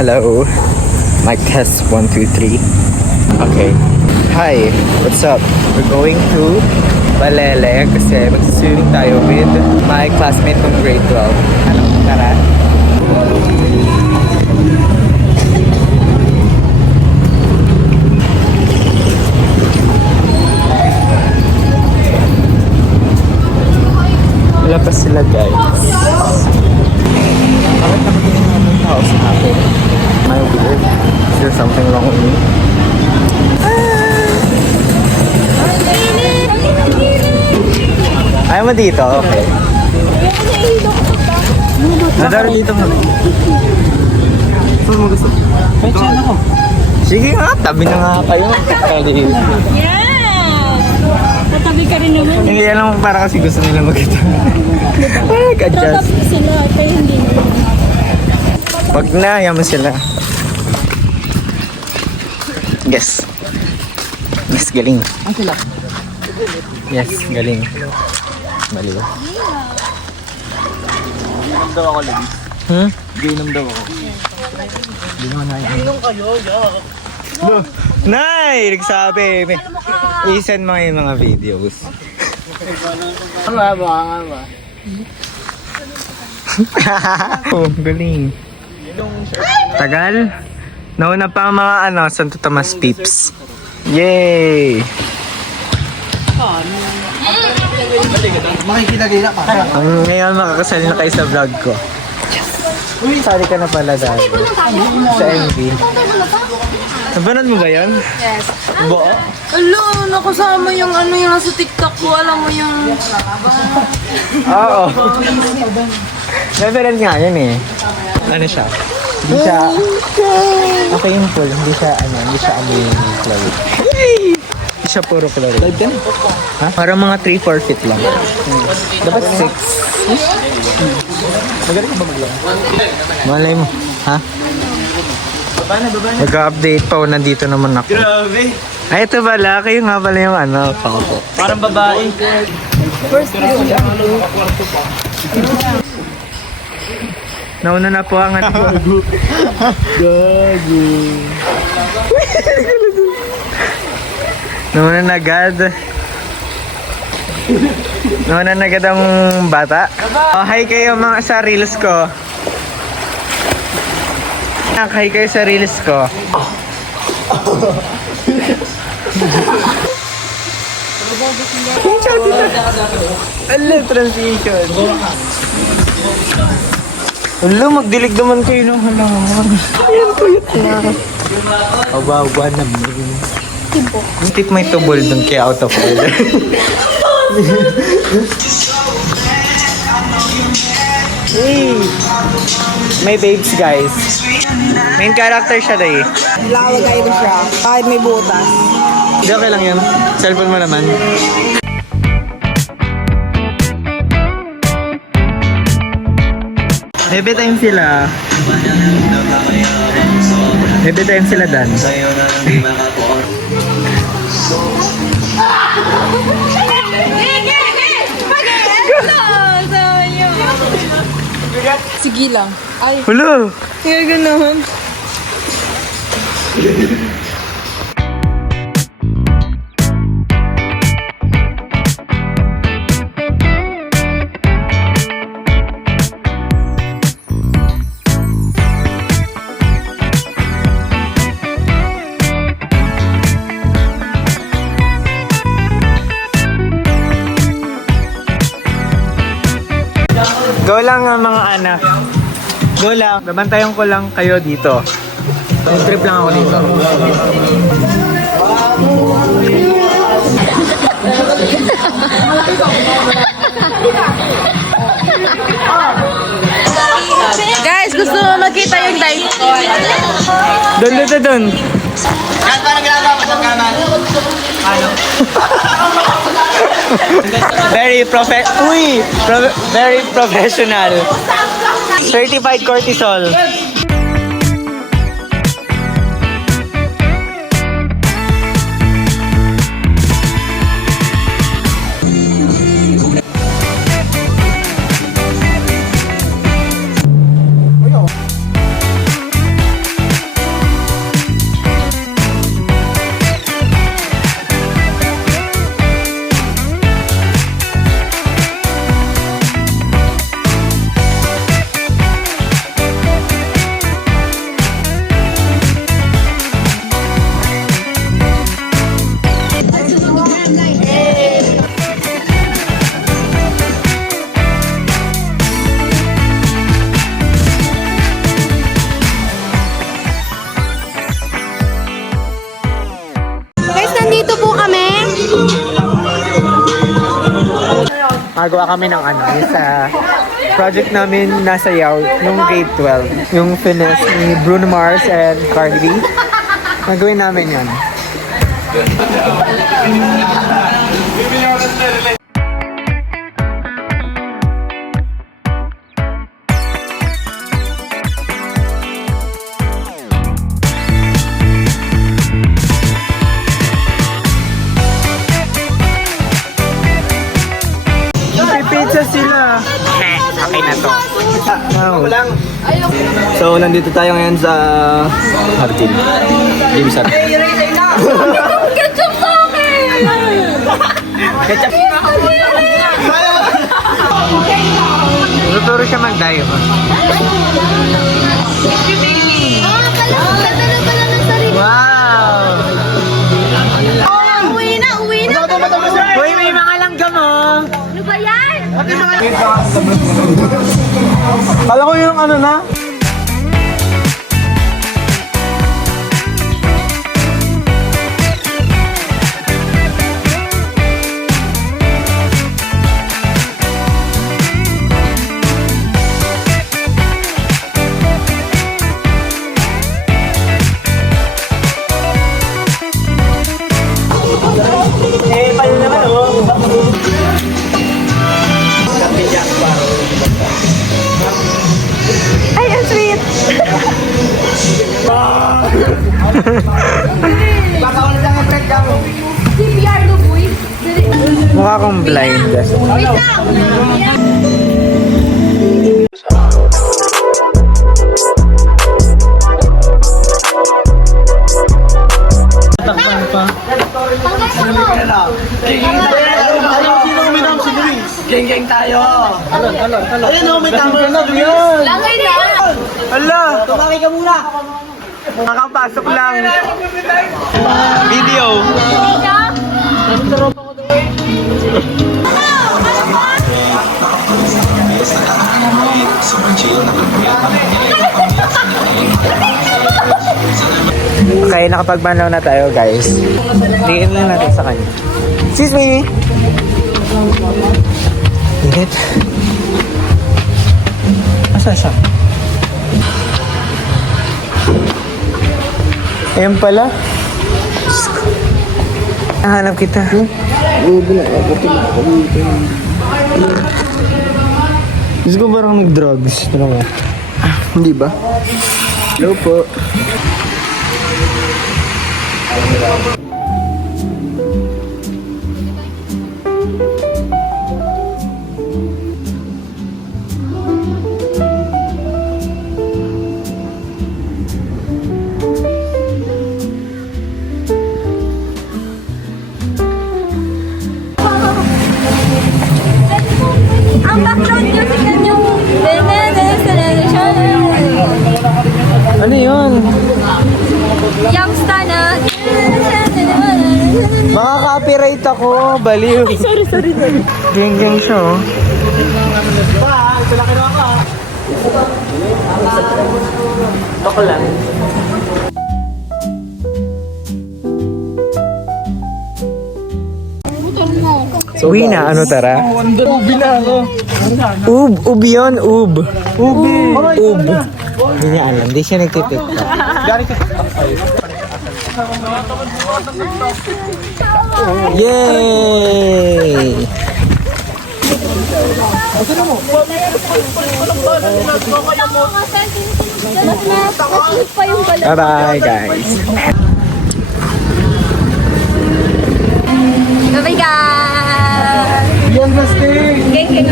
Hello. Mic test 1, 2, 3. Okay. Hi, what's up? We're going to Balele kasi mag-swimming tayo with my classmate from grade 12. Ano? Tara. Wala pa sila, guys. Bakit nakatingin naman ng tao sa akin? Am I weird? Is there something wrong with me? Ayaw mo dito? Okay. Nadaro dito nga. Saan mo gusto? Kahit saan ako. Sige nga, tabi na nga kayo. Yeah! Tatabi ka rin naman. Hindi lang para kasi gusto nila magkita. Tatap sila, kaya hindi naman. Pag na, yaman sila. Yes. Yes, galing. Ang sila? Yes, galing. Baliw. Ginom daw ako, lagi. Ginom daw ako. Hindi naman na yan. Ginom kayo, yeah. Nay! Nagsabi. I-send mo yung mga videos. Ang nga ba? Oh, galing. Tagal? Nauna pa ang mga Santo Tomas peeps. Yay! Makikilagay na pa. Ngayon makakasali na kayo sa vlog ko. Sali ka na pala dahil. Sa MV. Napanood mo ba yan? Yes. Buo? Alo, nakasama yung yung nasa TikTok ko. Alam mo yung... Oo. Reference nga yun eh. Ano siya? Hindi siya... Okay yung full. Hindi siya hindi siya yung Chloe. Hindi siya puro Chloe. Live din? Ha? Parang mga 3-4 feet lang. Dapat 6. Magaling ka ba maglang? Malay mo. Ha? Mag-update pa. Nandito naman ako. Grabe! Ay, ito pala. Kayo nga pala yung pako. Parang babae. Nauna na po ang Gago. Nauna na agad. Nauna na agad ang bata. Oh, hi kayo mga sa reels ko. Hi kayo sa reels ko. Ala, transition. Ala, magdilig naman kayo ng halaman. Ayan, tuyot na. Awawa naman. Yung tip may tubol dun kaya out of order. Hey! May babes, guys. Main character siya dahi. Lawagay ko siya. Kahit may butas. Hindi, okay lang yan. Cellphone mo naman. Every time sila. Every time sila dance. Sige lang. Ay, Hulo! kaya gano'n. Go lang mga anak. Go lang. Babantayan ko lang kayo dito. Yung trip lang ako dito. Guys, gusto mo makita yung dive? Doon. Kahit parang ginagawa mo sa kanan. Ano? Very professional. Certified cortisol. Magawa kami ng ano, yung sa project namin nasa Yaw, nung grade 12. Yung finesse ni Bruno Mars and Cardi B. Nagawin namin yun. Pizza sila. Okay na to. So, nandito tayo ngayon sa Martin. James Hart. Ketchup sa akin! Ketchup! Tuturo siya mag-dive. Wow! Uwi na! Uy, may mga langgam oh! Ano ba yan? Kala ko yung ano na? Paano naman oh? Ay, ang sweet! CPR no, boy. Mukha akong blind. Wait lang! Takpan pa. Sino uminom si Luis? Geng-geng tayo. Ayun o, may tama na yun. Langay na! Ala! Tumaki ka muna. Makapasok lang. Video. Okay, nakapagbanlaw na tayo guys. Tingin lang natin sa kanya. Excuse me! Init. Asa siya? Ayan pala. Nahanap kita. Gusto ko parang mag-drugs. Hindi ba? Hello po. Ang background music na yung... Ano yun? Youngsta na... Makaka-copyright ako. Baliw. Sorry. Gang siya oh. Ako lang. Uwi na, ano tara? Ubi na ako. Ub yun, ub. Ub. Hindi niya alam, hindi siya nagtitiktok. Gari ka. Yay! Bye-bye guys. Bye-bye guys! Yan na stay. Geng.